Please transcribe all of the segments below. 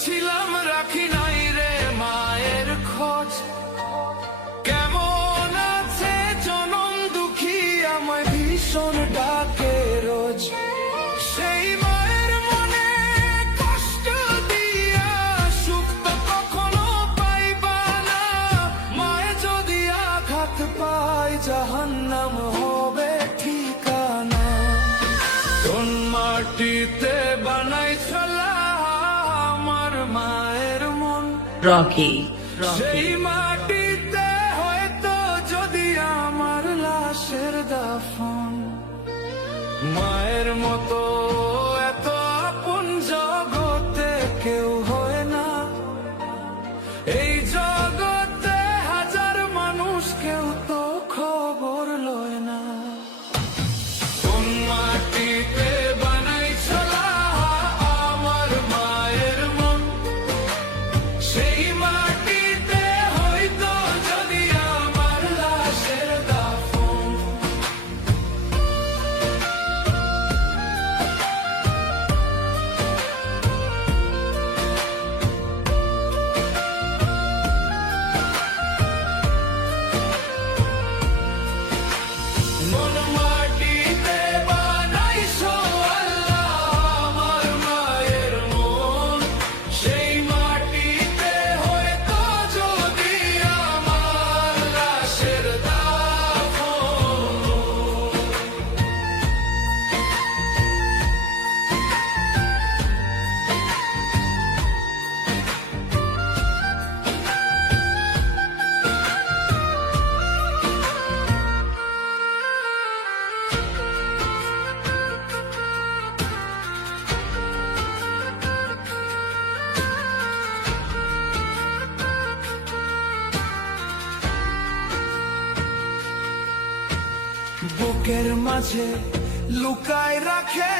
ছিলাম রাখি নাই রে মায়ের খোঁজ। কেমন আছে জনম দুঃখী আমায় ভীষণ ডাকে রোজ। সেই মায়ের মনে কষ্ট দিয়া সুখ তো কখনো পাইবা না। মায়ে যদি আঘাত পায় জাহান্নাম হবে ঠিকানা। কোন মাটিতে বানাইছিল আমার মায়ের মন, রকি সেই মাটিতে হয়তো যদি আমার লাশের দাফন। মায়ের মতো এত আপন জগতে কেউ হয় না। এই জগতে হাজার মানুষ কেউ তো খবর লয় না। কোন মাটিতে বানাইছিল আমার মায়ের মন, সেই মাটিতে হয়তো যদি আমার লাশের দাফন। কোন মাটিতে বানাইছো আল্লাহ আমার মায়ের মন, সেই মাটিতে হয়তো যদি আমার লাশের দাফন। বুকের মাঝে লুকায় রাখে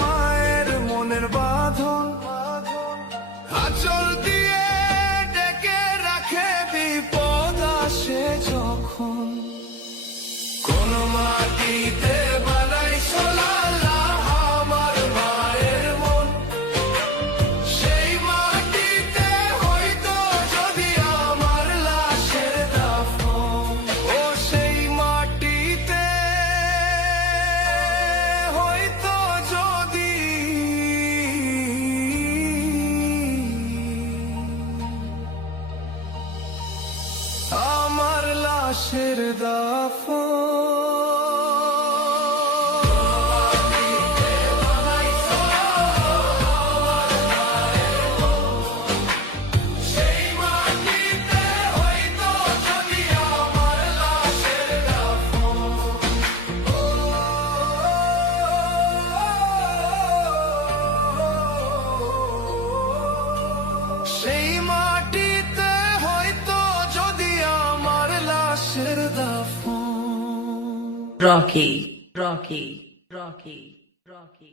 মায়ের মনের বাঁধন। আঁচল দিয়ে ডেকে রাখে বিপদ আসে যখন। কোন মাটিতে বানাইছিল আল্লাহ আমার মায়ের মন, সেই মাটিতে হয়তো যদি আমার লাশের দাফন। ও সেই মাটিতে হয়তো যদি আমার লাশের দাফন। সেই মাটিতে হয়তো যদি আমার লাশের দাফন। সেই মাটিতে হয়তো যদি আমার লাশের দাফন। Rocky Rocky Rocky Rocky